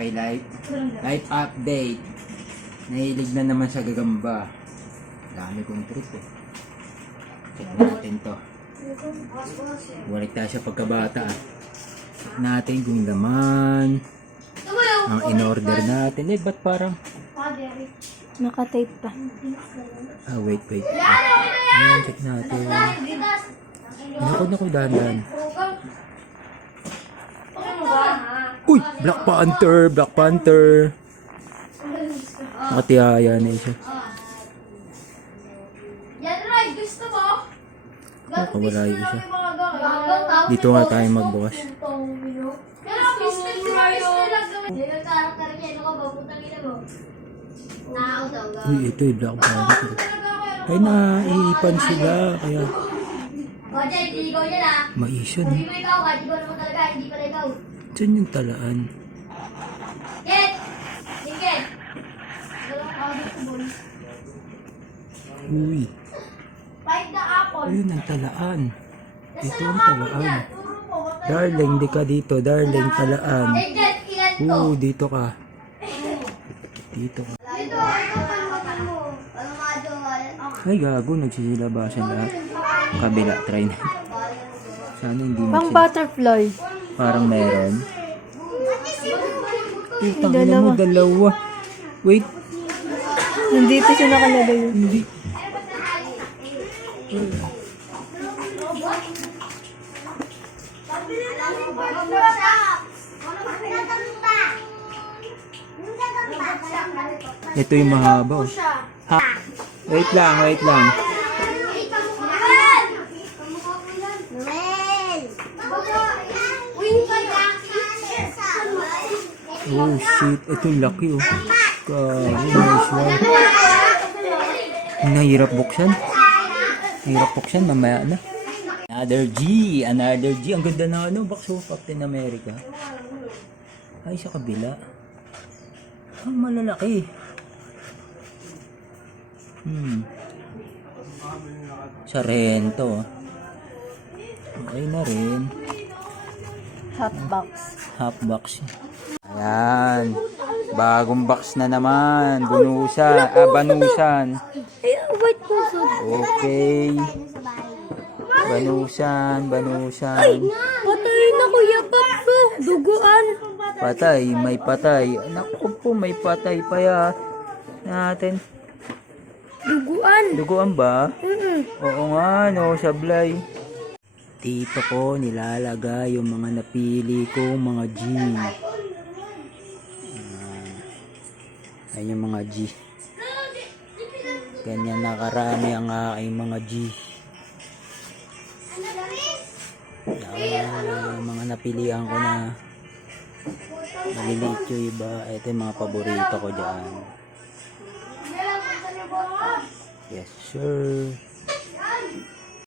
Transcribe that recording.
Okay, life update. Nahilig na naman sa gagamba. Dami kong trip eh. Check natin to. Balik tayo sa pagkabata. Check natin kung laman. Ang in-order natin. Eh, ba't parang naka-tape pa. wait. Ayan, check natin. Naku, dahan-dahan. Uy! Black Panther! Nakatihaya na siya. Nakawala yung isa. Dito nga tayo magbukas. Uy, ito yung Black Panther. Ay, naiipan sila. Kaya maisyon eh. Diyan yung talaan. Uy. Ayun ang talaan. Ito ang talaan. Darling, di ka dito. Darling, talaan. Dito ka. Dito ka. Ay, gago. Nagsisilabasan lahat. Kabila, try na. Sana hindi Pang butterfly. Parang meron. Tangina mo, dalawa. Wait. Nandito siya nakalagay. Hindi. Ito yung mahaba. Ha? Wait lang. Oh shit, ito yung laki oh. Nice one. Nahirap buksan, mamaya na. Another G. Ang ganda na box of Captain America. Ay, sa kabila. Ang malalaki. Sarento. Okay na rin. Half box. Ayan. Bagong box na naman. Banusan. Okay. Banusan. Patay na Kuya Papo. Duguan. May patay. Naku po, may patay pa ya. Natin. Duguan ba? Oo nga, no, sablay. Dito ko nilalagay yung mga napili ko, mga G. Ayan yung mga G. Ganyan nakarami ang aking mga G. Yung mga napilihan ko na maliliit yung iba. Ito yung mga paborito ko dyan. Yes sir.